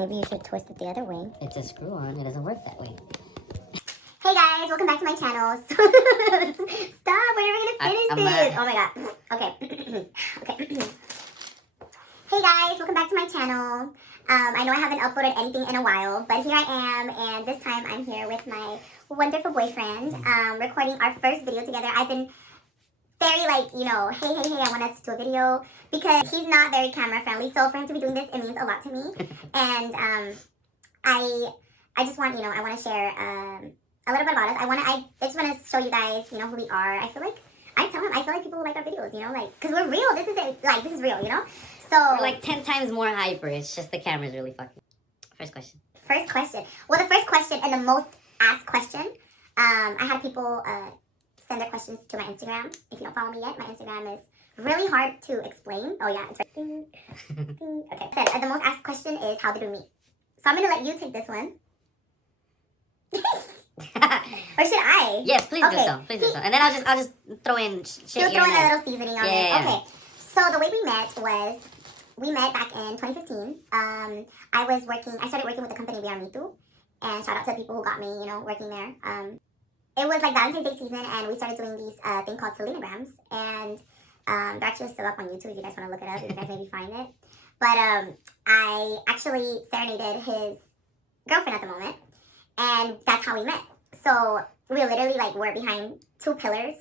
Maybe you should twist it the other way. It's a screw on. It doesn't work that way. Hey guys, welcome back to my channel. Stop, when are we gonna finish this? Oh my god. Okay. Okay. Hey guys, welcome back to my channel. I know I haven't uploaded anything in a while, but here I am, and this time I'm here with my wonderful boyfriend, recording our first video together. I've been very hey, I want us to do a video, because he's not very camera friendly, so for him to be doing this, it means a lot to me. And I just want, I want to share a little bit about us. I just want to show you guys, who we are. I feel like, I tell him, I feel like people like our videos, because we're real. This is it, this is real, So we're like 10 times more hyper. It's just the camera's really fucking. First question. Well, the first question and the most asked question, I had people send their questions to my Instagram. If you don't follow me yet, my Instagram is really hard to explain. Oh yeah, it's right. Ding, ding. Okay. So, the most asked question is, how did we meet? So I'm gonna let you take this one. Or should I? Yes, please do so. Please do so. And then I'll just throw in shit. You'll throw in a little seasoning on it. Yeah. Okay. So the way we met back in 2015. I started working with the company Viarmitu, and shout out to the people who got me, working there. It was like Valentine's Day season, and we started doing these thing called Selenograms, and they're actually still up on YouTube if you guys want to look it up. You guys maybe find it. But I actually serenaded his girlfriend at the moment, and that's how we met. So we were literally were behind two pillars,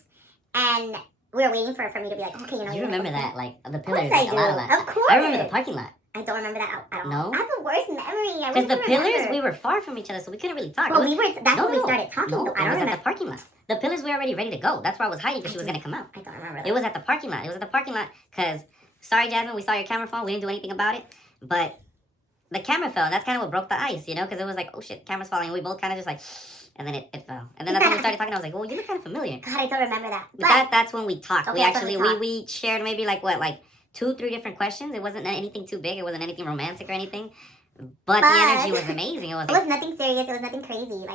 and we were waiting for me to be like, okay, You remember that, the pillars? Of course I do. Of course. I remember the parking lot. I don't remember that at all. No? I have the worst memory. Because the pillars, we were far from each other, so we couldn't really talk. Well, that's when we started talking. No, I don't it was remember. at the parking lot. The pillars were already ready to go. That's where I was hiding because she was going to come out. I don't remember that. It was at the parking lot. It was at the parking lot because, sorry, Jasmine, we saw your camera fall. We didn't do anything about it. But the camera fell, and that's kind of what broke the ice, because it was like, oh shit, camera's falling. And we both kind of just and then it fell. And then that's when we started talking. I was like, well, you look kind of familiar. God, I don't remember that. But that's when we talked. Okay, We shared maybe 2-3 different questions. It wasn't anything too big. It wasn't anything romantic or anything. But the energy was amazing. It was nothing serious. It was nothing crazy.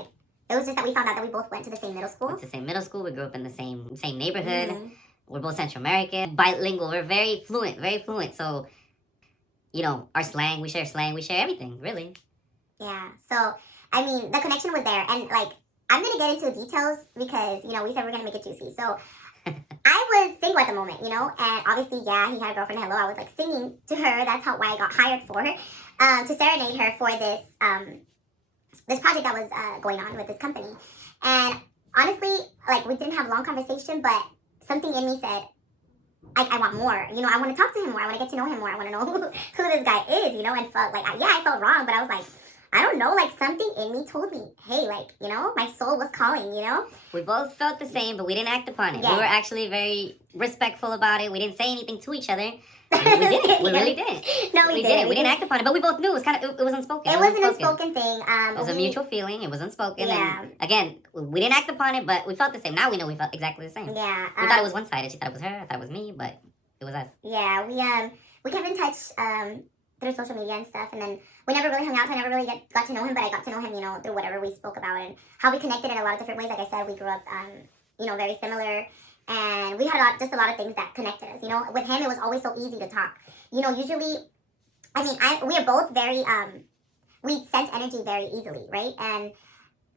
It was just that we found out that we both went to the same middle school. We grew up in the same neighborhood. Mm-hmm. We're both Central American, bilingual. We're very fluent. So, our slang, we share everything, really. Yeah. So, I mean, the connection was there. And, I'm going to get into the details because, we said we're going to make it juicy. So, I was single at the moment, and obviously, yeah, he had a girlfriend. Hello, I was, singing to her. That's why I got hired for her, to serenade her for this, this project that was going on with this company. And honestly, we didn't have a long conversation, but something in me said, I want more. I want to talk to him more. I want to get to know him more. I want to know who this guy is, and felt I felt wrong, but I was like, I don't know, something in me told me, hey, my soul was calling, We both felt the same, but we didn't act upon it. Yes. We were actually very respectful about it. We didn't say anything to each other. We didn't. We really didn't. No, we didn't. We didn't act upon it, but we both knew it was it was unspoken. It was an unspoken thing. It was a mutual feeling. It was unspoken. Yeah. And again, we didn't act upon it, but we felt the same. Now we know we felt exactly the same. Yeah. We thought it was one-sided. She thought it was her. I thought it was me, but it was us. Yeah, we kept in touch through social media and stuff, and then we never really hung out, so I never really got to know him, but I got to know him, through whatever we spoke about and how we connected in a lot of different ways. Like I said, we grew up, very similar, and we had a lot of things that connected us. With him, it was always so easy to talk. Usually, we are both very, we sense energy very easily, right? And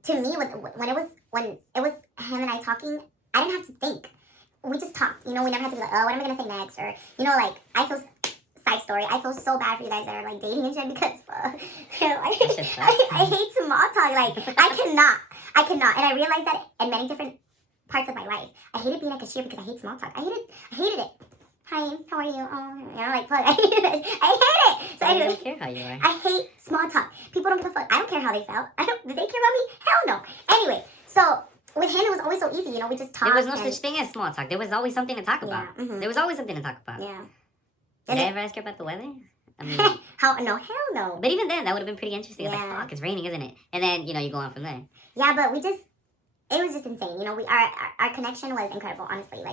to me, when it was him and I talking, I didn't have to think. We just talked, we never had to be like, oh, what am I going to say next? Or, I feel, side story, I feel so bad for you guys that are, dating and shit because, I hate small talk. I cannot. And I realized that in many different parts of my life. I hated being a cashier because I hate small talk. I hated it. Hi, how are you? Oh, I hate it. So I don't care how you are. I hate small talk. People don't give a fuck. I don't care how they felt. Did they care about me? Hell no. Anyway, so with him, it was always so ezy. We just talked. There was no such thing as small talk. There was always something to talk about. Yeah, mm-hmm. There was always something to talk about. Yeah. Did I ever ask her about the weather? No, hell no. But even then, that would have been pretty interesting. Yeah. It's like, fuck, it's raining, isn't it? And then, you go on from there. Yeah, but it was just insane. Our connection was incredible, honestly.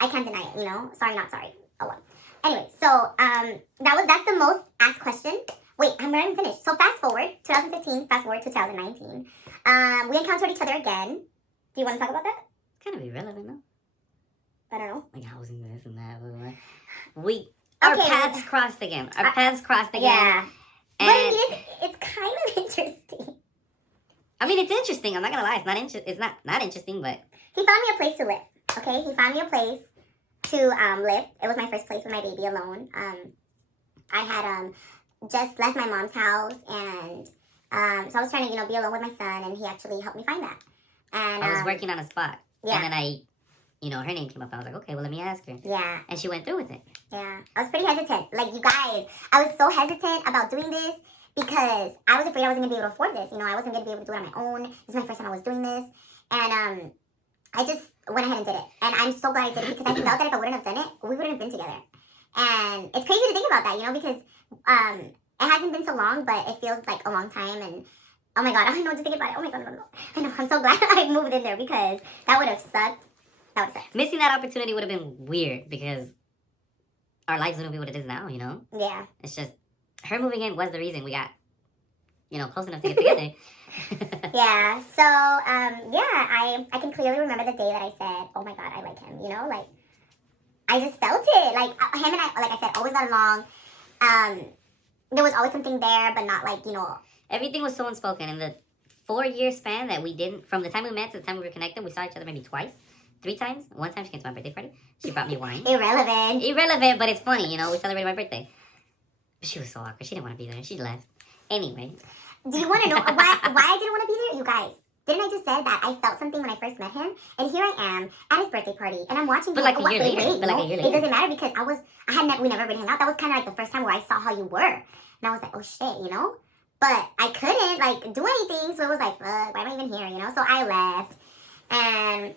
I can't deny it, Sorry, not sorry. Oh, well. Anyway, so, that's the most asked question. Wait, I'm not even finished. So fast forward, 2015, fast forward 2019. We encountered each other again. Do you want to talk about that? Kind of irrelevant, no? I don't know. Housing this and that. Our paths crossed again. Yeah. And but it's mean, it's interesting. I'm not gonna lie. It's not interesting, but He found me a place to live. Okay, he found me a place to live. It was my first place with my baby alone. I had just left my mom's house, and so I was trying to be alone with my son, and he actually helped me find that. And I was working on a spot, yeah. and then her name came up. I was like, okay, well, let me ask her. Yeah. And she went through with it. Yeah. I was pretty hesitant. Like, you guys, I was so hesitant about doing this because I was afraid I wasn't going to be able to afford this. I wasn't going to be able to do it on my own. This is my first time I was doing this. And I just went ahead and did it. And I'm so glad I did it because I felt that if I wouldn't have done it, we wouldn't have been together. And it's crazy to think about that, because it hasn't been so long, but it feels like a long time. And oh my God, I don't know what to think about it. Oh my God, no. I know, I'm so glad I moved in there because that would have sucked. That would have sucked. Missing that opportunity would have been weird because our lives wouldn't be what it is now, Yeah. It's just, her moving in was the reason we got, close enough to get together. Yeah. So, I can clearly remember the day that I said, oh my God, I like him, like, I just felt it. Like, him and I, like I said, always got along. There was always something there, but not like, Everything was so unspoken. In the 4-year span that we didn't, from the time we met to the time we were connected, we saw each other maybe twice, 3 times. One time she came to my birthday party. She brought me wine. Irrelevant, but it's funny, we celebrated my birthday. But she was so awkward. She didn't want to be there. She left. Anyway. Do you want to know why I didn't want to be there? You guys, didn't I just say that I felt something when I first met him? And here I am at his birthday party, and I'm watching. But like a year later. It doesn't matter because we never really hung out. That was kind of like the first time where I saw how you were, and I was like, oh shit, But I couldn't like do anything, so it was like, fuck, why am I even here, So I left, and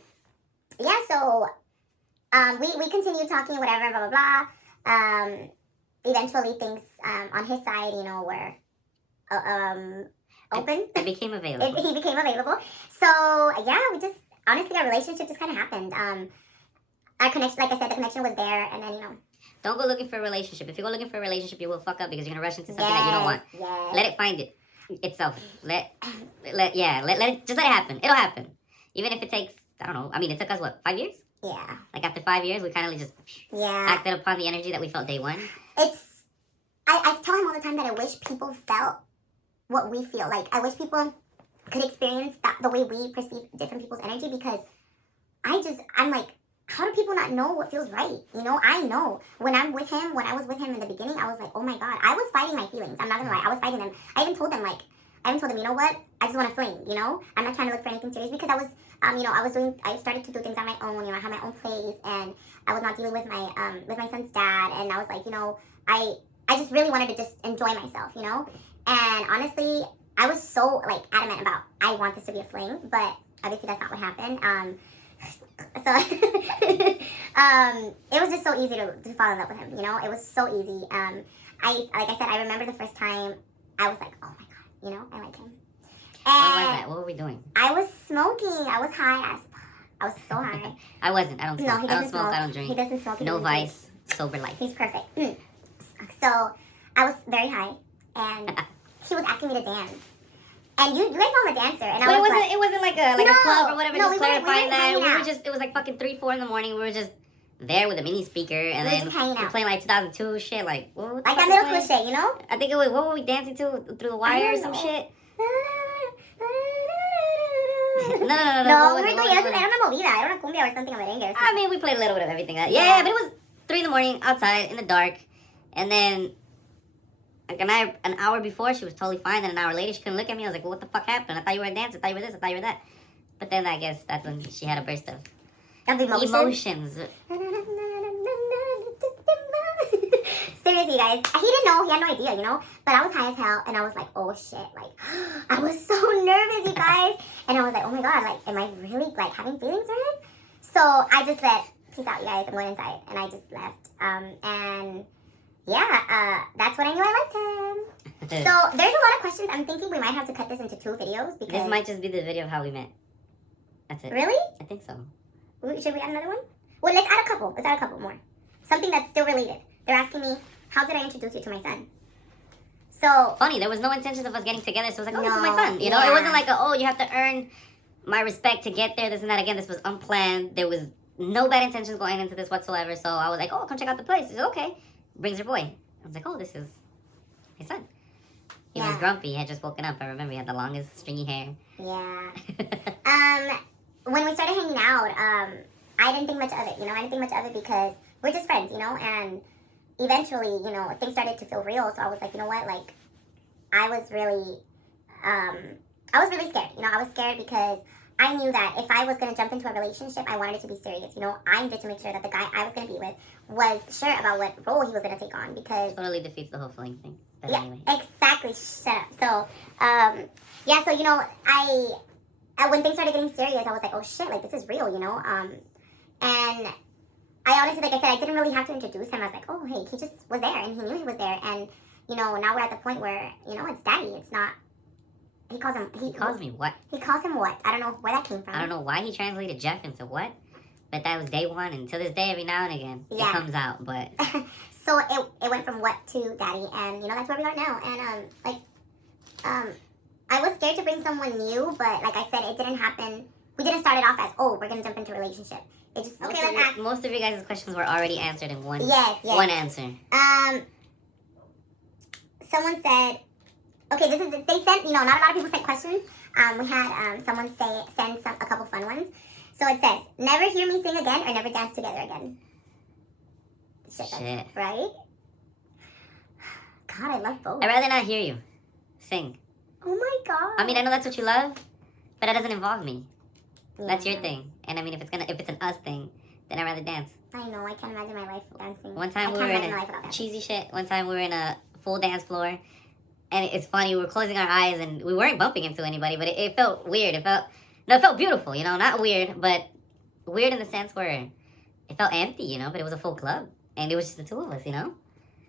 yeah, so we continued talking, whatever, blah blah blah. Eventually things on his side, were open. It became available. He became available. So yeah, honestly, our relationship just kind of happened. Our connection, like I said, the connection was there, and then Don't go looking for a relationship. If you go looking for a relationship, you will fuck up because you're gonna rush into something that you don't want. Yes. Let it find it itself. Let it just let it happen. It'll happen. Even if it takes, I don't know. I mean, it took us what, 5 years? Yeah. Like after 5 years, we kind of just acted upon the energy that we felt day one. I tell him all the time that I wish people felt what we feel. Like, I wish people could experience the way we perceive different people's energy, because I'm like, how do people not know what feels right? I know. When I was with him in the beginning, I was like, oh my God. I was fighting my feelings. I'm not gonna lie. I was fighting them. I even told them, you know what? I just want to fling, I'm not trying to look for anything serious, because I was, I started to do things on my own, I had my own place, and I was not dealing with my son's dad, and I was like, I just really wanted to just enjoy myself, And honestly, I was so, adamant about, I want this to be a fling, but obviously that's not what happened. So, it was just so easy to fall in love with him, It was so easy. Like I said, I remember the first time I was like, oh my God, I like him. And what was that? What were we doing? I was smoking. I was high as fuck. I was so high. I wasn't. I don't smoke. No, he doesn't I don't smoke. I don't drink. He doesn't smoke. No vice. Sober life. He's perfect. So I was very high, and he was asking me to dance. And you guys know I'm a dancer, and it wasn't like a club or whatever. No, just clarifying that. We were it was like fucking 3-4 in the morning. We were just there with a mini speaker, and then we were playing like 2002 shit, like what that middle school shit, I think it was, what were we dancing to, through the wire or some shit? No, we were doing era una movida, era una cumbia or something, a merengue. I mean, we played a little bit of everything. Yeah, but it was 3 in the morning outside in the dark, and then like an hour before she was totally fine, and an hour later she couldn't look at me. I was like, well, what the fuck happened? I thought you were a dancer. I thought you were this. I thought you were that. But then I guess that's when she had a burst of emotions. Seriously, guys, he didn't know. He had no idea, But I was high as hell, and I was like, oh shit, I was so nervous, you guys. And I was like, oh my God, am I really having feelings for him? So I just said, peace out, you guys. I'm going inside, and I just left. And yeah, that's when I knew I liked him. So there's a lot of questions. I'm thinking we might have to cut this into 2 videos because this might just be the video of how we met. That's it. Really? I think so. Should we add another one? Well, let's add a couple. Let's add a couple more. Something that's still related. They're asking me, how did I introduce you to my son? So funny, there was no intention of us getting together, so it was like, oh, this is my son. It Yeah. wasn't like, you have to earn my respect to get there, this and that. Again, this was unplanned. There was no bad intentions going into this whatsoever. So I was like, oh, come check out the place. He's okay. Brings her boy. I was like, oh, this is his son. He was grumpy. He had just woken up. I remember he had the longest stringy hair. Yeah. When we started hanging out, I didn't think much of it. I didn't think much of it because we're just friends, and eventually, things started to feel real. So I was like, you know what, like, I was really scared. I was scared because I knew that if I was going to jump into a relationship, I wanted it to be serious. I needed to make sure that the guy I was going to be with was sure about what role he was going to take on because... Totally defeats the whole fling thing. But yeah, anyway. exactly. Shut up. So, when things started getting serious, I was like, oh shit, like, this is real, and I honestly, like I said, I didn't really have to introduce him. I was like, oh, hey, he just was there, and he knew he was there, and, now we're at the point where, it's daddy, it's not... He calls me what? He calls him what? I don't know where that came from. I don't know why he translated Jeff into what, but that was day one, and to this day, every now and again, it comes out, but... So it went from what to daddy, and, that's where we are now, and, I was scared to bring someone new, but, like I said, it didn't happen. We didn't start it off as, oh, we're going to jump into a relationship. It just, okay, let's ask. Most of your guys' questions were already answered in one answer. Someone said... Okay, they sent, not a lot of people sent questions. We had someone send a couple fun ones. So it says, never hear me sing again or never dance together again. Shit. Right? God, I love both. I'd rather not hear you sing. Oh my God. I mean, I know that's what you love, but that doesn't involve me. Yeah. That's your thing. And I mean, if it's an us thing, then I'd rather dance. I know, I can't imagine my life dancing. One time we were in a cheesy shit. One time we were in a full dance floor. And it's funny, we were closing our eyes and we weren't bumping into anybody, but it felt weird. It felt beautiful, not weird, but weird in the sense where it felt empty, but it was a full club. And it was just the two of us, So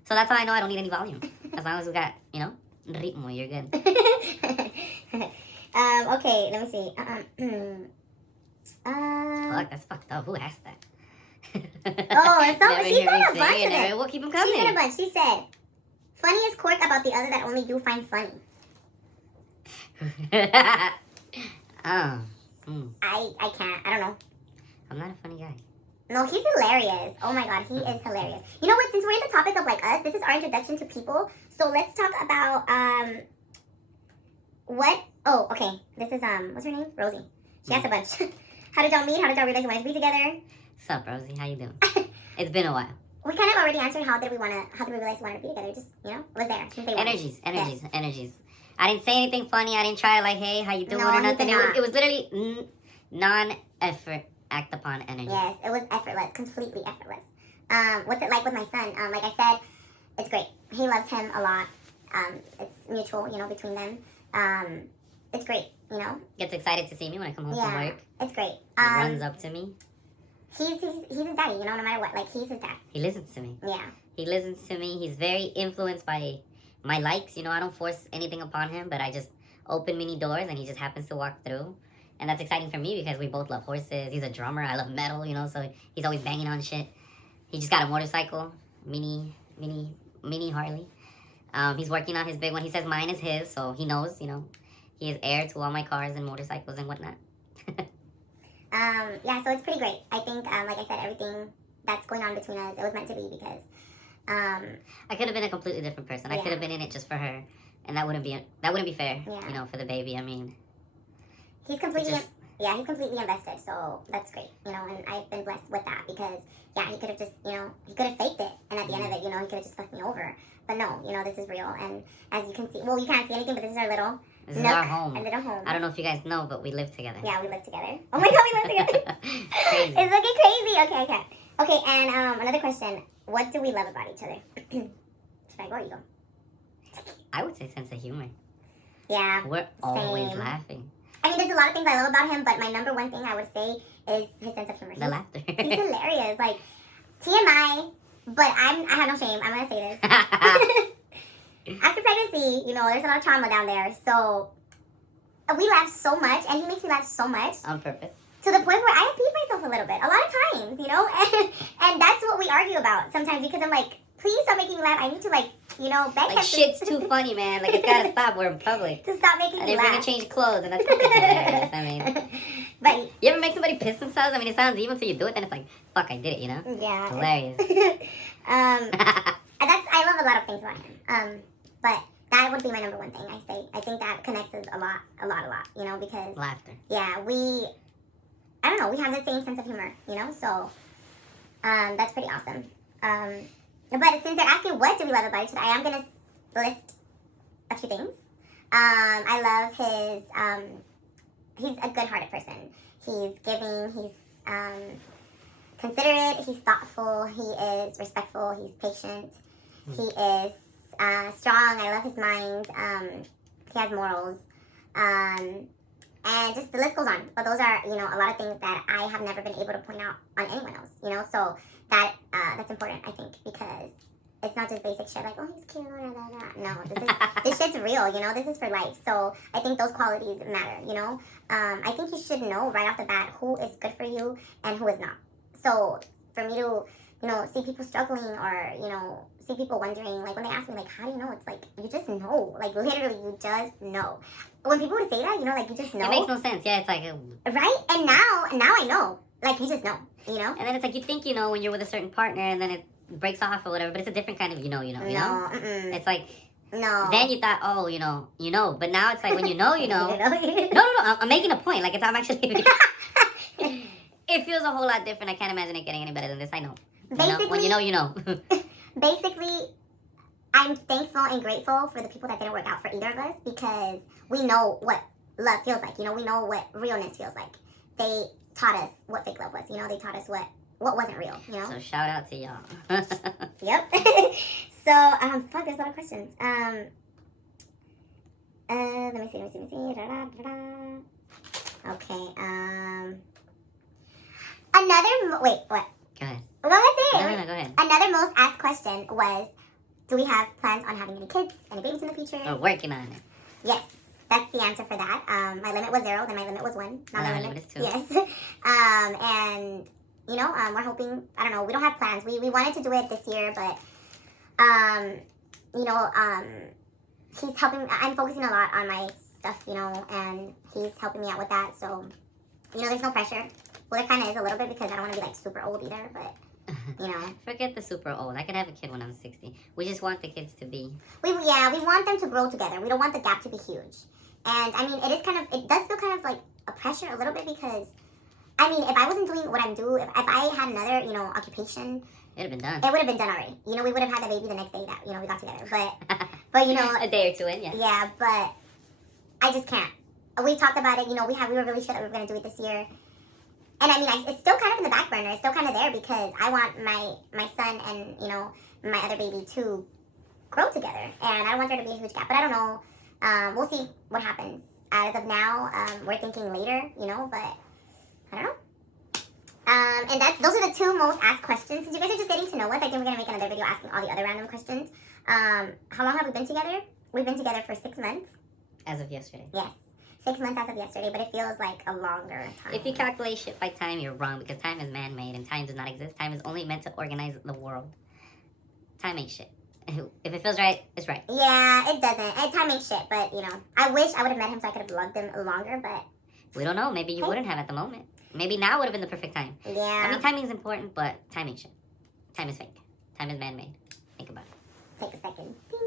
that's how I know I don't need any volume. As long as we got, ritmo, you're good. Okay, let me see. Fuck, that's fucked up. Who asked that? She said a bunch of it. We'll keep them coming. She said a bunch. She said... Funniest quirk about the other that only you find funny. I can't. I don't know. I'm not a funny guy. No, he's hilarious. Oh my God, he is hilarious. You know what? Since we're in the topic of like us, this is our introduction to people. So let's talk about what? Oh, okay. This is what's her name? Rosie. She asked a bunch. How did y'all meet? How did y'all realize you wanted to be together? What's up, Rosie? How you doing? It's been a while. We kind of already answered how did we realize we wanted to be together. Just, it was there. Energies. I didn't say anything funny. I didn't try to like, hey, how you doing or nothing. It was literally non-effort act upon energy. Yes, it was effortless, completely effortless. What's it like with my son? Like I said, it's great. He loves him a lot. It's mutual, between them. It's great, Gets excited to see me when I come home from work. It's great. He runs up to me. He's his daddy, no matter what. Like, he's his dad. He listens to me. Yeah. He listens to me. He's very influenced by my likes. I don't force anything upon him, but I just open many doors and he just happens to walk through. And that's exciting for me because we both love horses. He's a drummer. I love metal, so he's always banging on shit. He just got a motorcycle, mini Harley. He's working on his big one. He says mine is his, so he knows, he is heir to all my cars and motorcycles and whatnot. So it's pretty great. I think, like I said, everything that's going on between us, it was meant to be because... I could have been a completely different person. I could have been in it just for her, and that wouldn't be fair, for the baby. I mean... He's completely invested, so that's great, and I've been blessed with that because, he could have just, he could have faked it, and at the end of it, he could have just fucked me over. But no, this is real, and as you can see, well, you can't see anything, but this is our little... This is our home. Our little home. I don't know if you guys know, but we live together. Yeah, we live together. Oh my God, we live together. Crazy. It's looking crazy. Okay, and another question. What do we love about each other? Should I go or you go? I would say sense of humor. Yeah. We're always laughing. I mean, there's a lot of things I love about him, but my number one thing I would say is his sense of humor. The laughter. He's hilarious. Like, TMI, but I have no shame. I'm going to say this. After pregnancy, there's a lot of trauma down there. So we laugh so much, and he makes me laugh so much. On purpose. To the point where I peed myself a little bit. A lot of times, And that's what we argue about sometimes because I'm like, please stop making me laugh. I need to, beg him. Shit's too funny, man. Like, it's gotta stop. We're in public. To stop making me laugh. And then bring a change of clothes, and that's fucking hilarious. I mean... But... You ever make somebody piss themselves? I mean, it sounds evil until you do it, then it's like, fuck, I did it, Yeah. Hilarious. I love a lot of things about him. But that would be my number one thing. I think that connects us a lot. You know, because Laughter. yeah, I don't know, we have the same sense of humor. You know, so that's pretty awesome. But since they're asking what do we love about each other, I am gonna list a few things. I love he's a good-hearted person. He's giving. He's considerate. He's thoughtful. He is respectful. He's patient. He is strong. I love his mind. He has morals. And just the list goes on. But those are, you know, a lot of things that I have never been able to point out on anyone else, you know? So that's important, I think, because it's not just basic shit like, oh, he's cute, blah, blah, blah. No, this shit's real, you know? This is for life. So I think those qualities matter, you know? I think you should know right off the bat who is good for you and who is not. So for me to, you know, see people struggling or, you know, see people wondering, like when they ask me, like, how do you know? It's like, you just know. Like, literally, you just know. When people would say that, you know, like, you just know. It makes no sense. Yeah, it's like... Right? And now I know. Like, you just know, you know? And then it's like you think you know when you're with a certain partner and then it breaks off or whatever, but it's a different kind of you know? It's like... No. Then you thought, oh, you know. But now it's like when you know, you know. You know? No. I'm making a point. Like, I'm actually... It feels a whole lot different. I can't imagine it getting any better than this. I know. Basically, when you know, you know. Basically, I'm thankful and grateful for the people that didn't work out for either of us because we know what love feels like. You know, we know what realness feels like. They taught us what fake love was. You know, they taught us what wasn't real. You know. So shout out to y'all. Yep. So fuck, there's a lot of questions. Let me see. Okay. Wait, what? Go ahead. What was it? No, go ahead. Another most asked question was, do we have plans on having any kids, any babies in the future? We're working on it. Yes, that's the answer for that. My limit was 0, then my limit was 1. Now my limit is 2. Yes. And, you know, we're hoping, I don't know, we don't have plans. We wanted to do it this year, but, you know, he's helping, I'm focusing a lot on my stuff, you know, and he's helping me out with that, so, you know, there's no pressure. Well, there kind of is a little bit because I don't want to be, like, super old either, but, you know. Forget the super old. I could have a kid when I'm 60. We just want the kids to be... We want them to grow together. We don't want the gap to be huge. And, I mean, it does feel kind of like a pressure a little bit because, I mean, if I wasn't doing what I'm doing, if I had another, you know, occupation... It would have been done. It would have been done already. You know, we would have had the baby the next day that, you know, we got together. But you know... A day or two in, yeah. Yeah, but I just can't. We talked about it, you know, we were really sure that we were going to do it this year. And I mean, it's still kind of in the back burner. It's still kind of there because I want my son and, you know, my other baby to grow together. And I don't want there to be a huge gap. But I don't know. We'll see what happens. As of now, we're thinking later, you know, but I don't know. And those are the 2 most asked questions. Since you guys are just getting to know us, I think we're going to make another video asking all the other random questions. How long have we been together? We've been together for 6 months. As of yesterday. Yes. 6 months as of yesterday, but it feels like a longer time. If you calculate shit by time, you're wrong because time is man-made and time does not exist. Time is only meant to organize the world. Time ain't shit. If it feels right, it's right. Yeah, it doesn't. Time ain't shit, but, you know, I wish I would have met him so I could have loved him longer, but... We don't know. Maybe you wouldn't have at the moment. Maybe now would have been the perfect time. Yeah. I mean, timing is important, but time ain't shit. Time is fake. Time is man-made. Think about it. Take a second. Ding.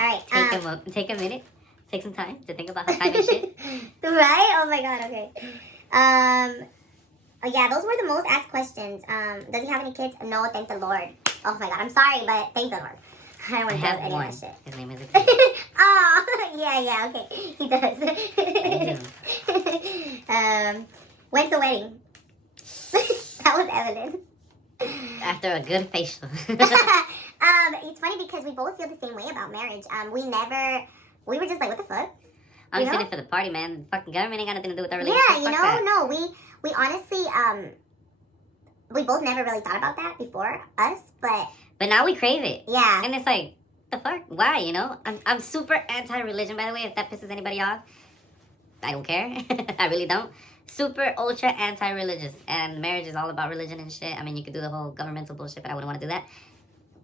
All right. Take a minute. Take some time to think about how time is shit. Right? Oh my god, okay. Oh yeah, those were the most asked questions. Does he have any kids? No, thank the Lord. Oh my god, I'm sorry, but thank the Lord. I don't want to have any of that shit. His name is Xavier. Oh, yeah, okay. He does. When's the wedding? That was Evelyn. After a good facial. It's funny because we both feel the same way about marriage. We were just like, what the fuck? I'm just in it for the party, man. The fucking government ain't got nothing to do with our Yeah, relationship. you know, no, we honestly, we both never really thought about that before us, but now we crave it. Yeah. And it's like, the fuck? Why, you know? I'm super anti-religion, by the way, if that pisses anybody off. I don't care. I really don't. Super ultra anti-religious. And marriage is all about religion and shit. I mean, you could do the whole governmental bullshit, but I wouldn't want to do that.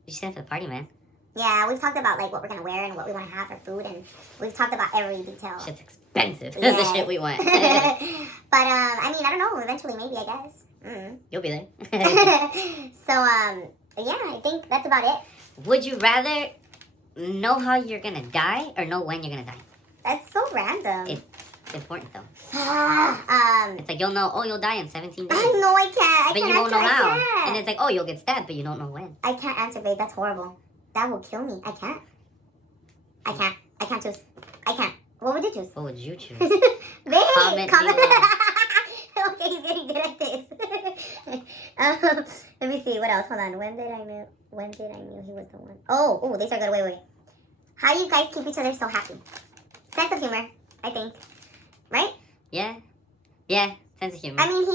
You're just in it for the party, man. Yeah, we've talked about, like, what we're going to wear and what we want to have for food, and we've talked about every detail. Shit's expensive. Yes. The shit we want. But, I mean, I don't know. Eventually, maybe, I guess. You'll be there. So, yeah, I think that's about it. Would you rather know how you're gonna die or know when you're gonna die. That's so random. It's important though. um, It's like you'll know, oh, you'll die in 17 days. I know I can't. But you won't know how. And it's like, oh, you'll get stabbed, but you don't know when. I can't answer, babe. That's horrible. That will kill me. I can't. I can't choose. I can't. What would you choose? What would you choose? Babe, Comment comment. below. Okay, he's getting good at this. Let me see. What else? Hold on. When did I know he was the one? Oh, they started good. Wait. How do you guys keep each other so happy? Sense of humor, I think. Right? Yeah, sense of humor. I mean,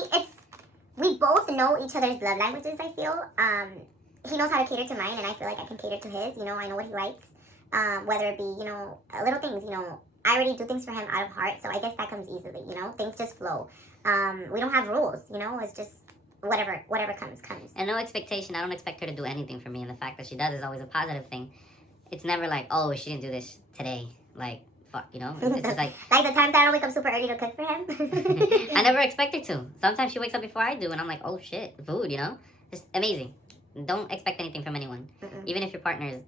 we both know each other's love languages, I feel. He knows how to cater to mine, and I feel like I can cater to his. You know, I know what he likes. Whether it be, you know, little things, you know. I already do things for him out of heart, so I guess that comes easily, you know. Things just flow. We don't have rules, you know. It's just whatever comes. And no expectation. I don't expect her to do anything for me, and the fact that she does is always a positive thing. It's never like, oh, she didn't do this today. Like, fuck, you know? It's just like... Like the times that I don't wake up super early to cook for him. I never expect her to. Sometimes she wakes up before I do, and I'm like, oh, shit, food, you know? Just amazing. Don't expect anything from anyone. Mm-mm. Even if your partner is...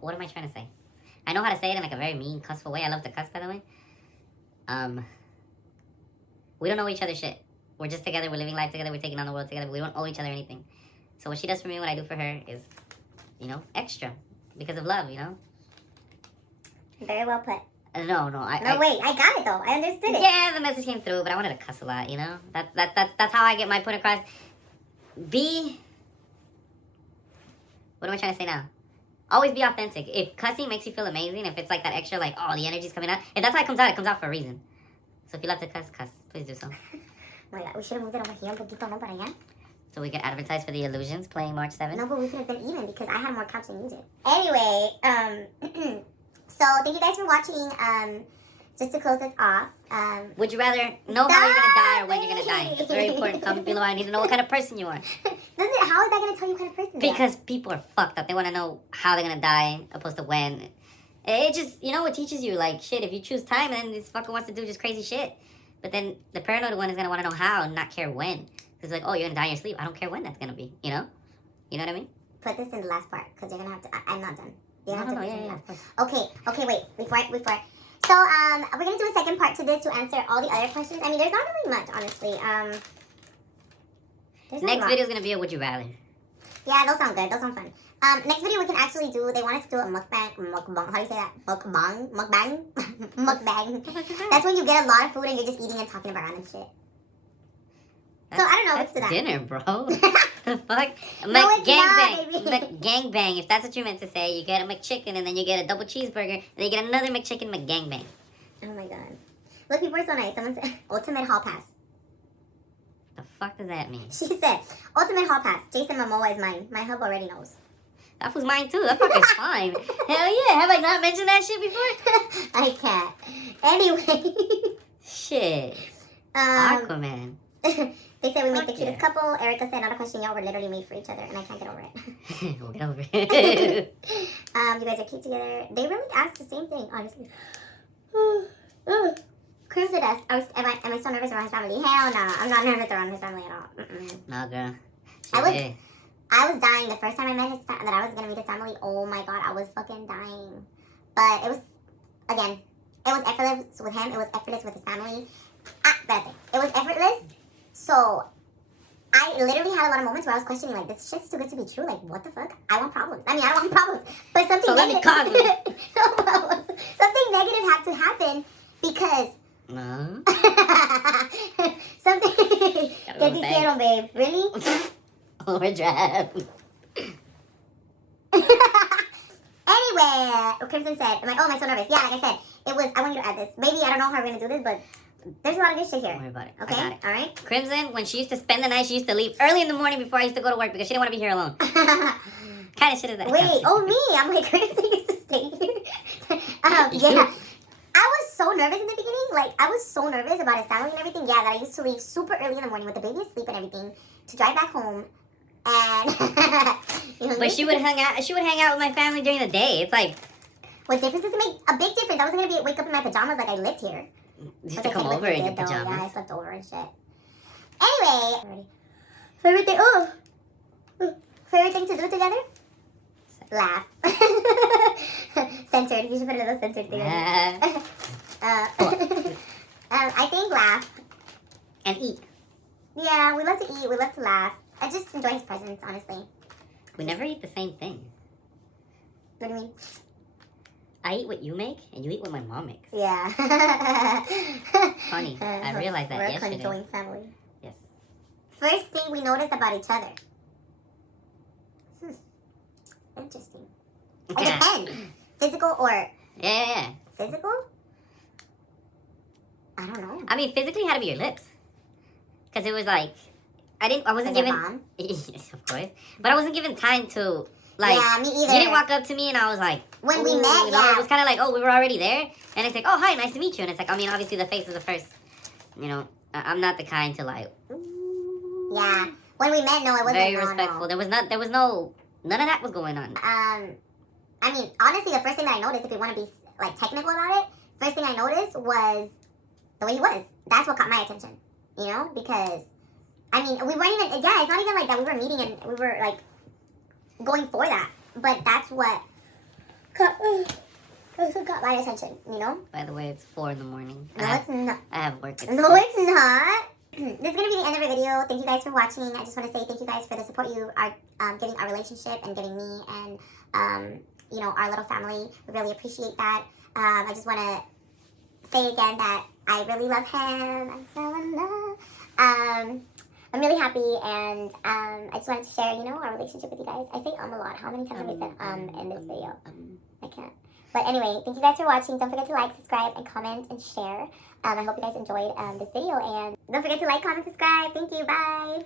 What am I trying to say? I know how to say it in like a very mean, cussful way. I love to cuss, by the way. We don't know each other's shit. We're just together. We're living life together. We're taking on the world together. But we don't owe each other anything. So what she does for me, what I do for her is, you know, extra. Because of love, you know? Very well put. No, wait, I got it though. I understood it. Yeah, the message came through, but I wanted to cuss a lot, you know? That's how I get my point across. What am I trying to say now? Always be authentic. If cussing makes you feel amazing, if it's like that extra, like, oh, the energy's coming out, if that's how it comes out for a reason. So if you love to cuss, please do so. Oh my God, we should have moved it over here un poquito, no, para allá. So we can advertise for the Illusions playing March 7th. No, but we could have been even because I had more couch than you did. Anyway, so thank you guys for watching. Just to close this off, would you rather know how you're gonna die or when you're gonna die? It's very important. Comment below. I need to know what kind of person you are. How is that gonna tell you what kind of person you are? Because people are fucked up. They want to know how they're gonna die, opposed to when. It just, you know, it teaches you, like, shit, if you choose time, then this fucker wants to do just crazy shit. But then the paranoid one is gonna want to know how and not care when. It's like, oh, you're gonna die in your sleep. I don't care when that's gonna be, you know? You know what I mean? Put this in the last part, because you're gonna have to, I'm not done. You have No, to put yeah, this in the yeah, last of course. Okay, wait, before. So, we're gonna do a second part to this to answer all the other questions. I mean, there's not really much, honestly. There's not Next a lot. video is gonna be a Would You Rather. Yeah, those sound good. Those sound fun. Next video we can actually do, they want us to do a mukbang. How do you say that? Mukbang? That's when you get a lot of food and you're just eating and talking about random shit. So, I don't know, let's do that. Dinner, bro. The fuck? No, it's not, baby. McGangbang. If that's what you meant to say, you get a McChicken and then you get a double cheeseburger and then you get another McChicken McGangbang. Oh my god. Look, people are so nice. Someone said, ultimate hall pass. The fuck does that mean? She said, ultimate hall pass. Jason Momoa is mine. My hub already knows. That was mine too. That fucker's fine. Hell yeah. Have I not mentioned that shit before? I can't. Anyway. Shit. Aquaman. They said we make the Fuck cutest yeah. couple. Erica said, not a question, y'all were literally made for each other, and I can't get over it. We'll get over it. You guys are cute together. They really asked the same thing, honestly. Chris did ask, am I so nervous around his family? Hell no. I'm not nervous around his family at all. No, girl. I was dying the first time I met his that I was gonna meet his family. Oh my god, I was fucking dying. But it was, again, it was effortless with him. It was effortless with his family. Bad thing. It was effortless. So I literally had a lot of moments where I was questioning, like, this shit's too good to be true. Like, what the fuck? I want problems. I mean, I don't want problems. But something So let me cause them. No problems. Something negative had to happen because No. something. Gotta ¿Qué go te back. hicieron, babe? Really? Overdrive. Anyway, Crimson said, am I so nervous? Yeah, like I said, I want you to add this. Maybe I don't know how we're gonna do this, but there's a lot of good shit Don't here. worry about it. Okay? I got it. Alright? Crimson, when she used to spend the night, she used to leave early in the morning before I used to go to work because she didn't want to be here alone. Kind of shit is that? Wait, oh me, I'm like, Crimson used to stay here. Yeah. I was so nervous in the beginning. Like, I was so nervous about his family and everything. Yeah, that I used to leave super early in the morning with the baby asleep and everything to drive back home. And But she would hang out with my family during the day. It's like, what difference does it make? A big difference. I wasn't gonna wake up in my pajamas like I lived here. you used But to I come technically over in your did, though. Yeah, I pajamas. slept over and shit. Anyway, favorite thing. Oh, favorite thing to do together. laugh. Censored. You should put a little censored thing. I think laugh. And eat. Yeah, we love to eat. We love to laugh. I just enjoy his presence, honestly. We never eat the same thing. What do you mean? I eat what you make, and you eat what my mom makes. Yeah. Funny. I realized that We're yesterday. a conjoined family. Yes. First thing we noticed about each other. Interesting. It depends. Physical or Yeah. physical? I don't know. I mean, physically had to be your lips. Because it was like, I wasn't Is it given, bomb? yes, of course. But I wasn't given time to, like, yeah, me either. you didn't walk up to me and I was like, When we ooh, met, you know, yeah. it was kind of like, oh, we were already there. And it's like, oh, hi, nice to meet you. And it's like, I mean, obviously the face is the first, you know, I'm not the kind to like, ooh. Yeah. When we met, no, it wasn't. Very no, respectful. No. There was no, none of that was going on. I mean, honestly, the first thing that I noticed, if we want to be like technical about it, first thing I noticed was the way he was. That's what caught my attention, you know, because I mean, we weren't even. Yeah, it's not even like that. We were meeting and we were like going for that, but that's what caught my attention, you know. By the way, it's 4 a.m. No, it's not. I have work. At No, 6. it's not. This is gonna be the end of our video. Thank you guys for watching. I just want to say thank you guys for the support you are giving our relationship and giving me and you know, our little family. We really appreciate that. I just want to say again that I really love him. I'm so in love. I'm really happy, and I just wanted to share, you know, our relationship with you guys. I say a lot. How many times have I said in this video? I can't. But anyway, thank you guys for watching. Don't forget to like, subscribe, and comment, and share. I hope you guys enjoyed this video, and don't forget to like, comment, subscribe. Thank you. Bye.